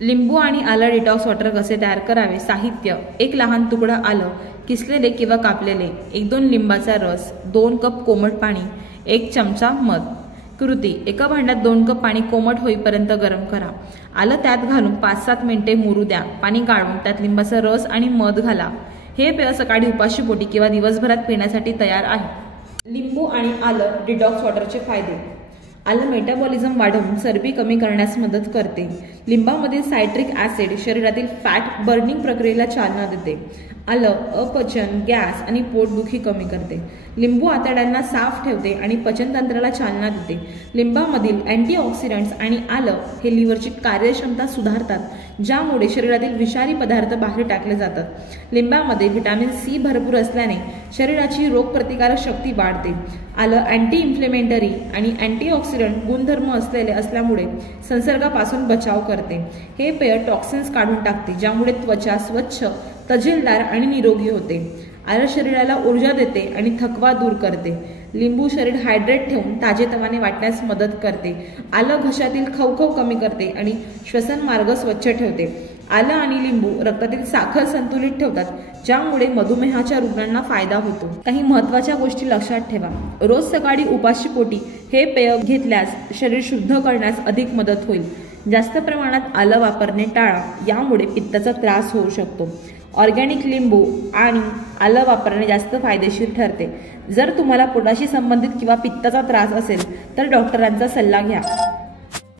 लिंबू आणि आलं डिटॉक्स वॉटर कसे तयार करावे। साहित्य: एक लहान तुकडा आलं किसलेले किंवा कापलेले, 1-2 लिंबाचा रस, 2 कप कोमट पाणी, 1 चमचा मध। कृती: एका भांड्यात 2 कप पाणी कोमट होईपर्यंत गरम करा। आलं त्यात घालून 5-7 मिनिटे मुरू द्या। पाणी गाळून त्यात लिंबाचा रस आणि मध घाला। हे पेय सकाळी उपाशीपोटी किंवा दिवसभरात पिण्यासाठी तयार आहे। लिंबू आणि आलं डिटॉक्स वॉटरचे फायदे: आलं मेटाबॉलिझम वाढवून चरबी कमी करण्यास मदत करते। लिंबामधील सायट्रिक ॲसिड शरीरातील फॅट बर्निंग प्रक्रियेला चालना देते। आलं अपचन, गॅस आणि पोटदुखी कमी करते। लिंबू आतड्यांना साफ ठेवते आणि पचनतंत्राला चालना देते। लिंबामधील अँटीऑक्सिडंट्स आणि आलं हे लिव्हरची कार्यक्षमता सुधारतात, ज्यामुळे शरीरातील विषारी पदार्थ बाहेर टाकले जातात। लिंबामध्ये व्हिटॅमिन सी भरपूर असल्याने शरीराची रोगप्रतिकारक शक्ती वाढते। आलं अँटी इन्फ्लेमेटरी आणि अँटीऑक्सिडंट गुणधर्म असल्यामुळे संसर्गापासून बचाव करते। हे पेय टॉक्सिन्स काढून टाकते, ज्यामुळे त्वचा स्वच्छ, तजेलदार आणि निरोगी होते। आलं शरीराला ऊर्जा देते आणि थकवा दूर करते। लिंबू शरीर हायड्रेट ठेवून ताजेतवाने वाटण्यास मदत करते। आलं घशातील खवखव कमी करते आणि श्वसन मार्ग स्वच्छ ठेवते। आलं आणि लिंबू रक्तातील साखर संतुलित ठेवतात, ज्यामुळे मधुमेहाच्या रुग्णांना फायदा होतो। काही महत्त्वाच्या गोष्टी लक्षात ठेवा। रोज सकाळी उपाशीपोटी हे पेय घेतल्यास शरीर शुद्ध करण्यास अधिक मदत होईल। जास्त प्रमाणात आलं वापरणे टाळा, यामुळे पित्ताचा त्रास होऊ शकतो। ऑर्गॅनिक लिंबू आणि आलं वापरणे जास्त फायदेशीर ठरते। जर तुम्हाला पोटाशी संबंधित किंवा पित्ताचा त्रास असेल तर डॉक्टरांचा सल्ला घ्या।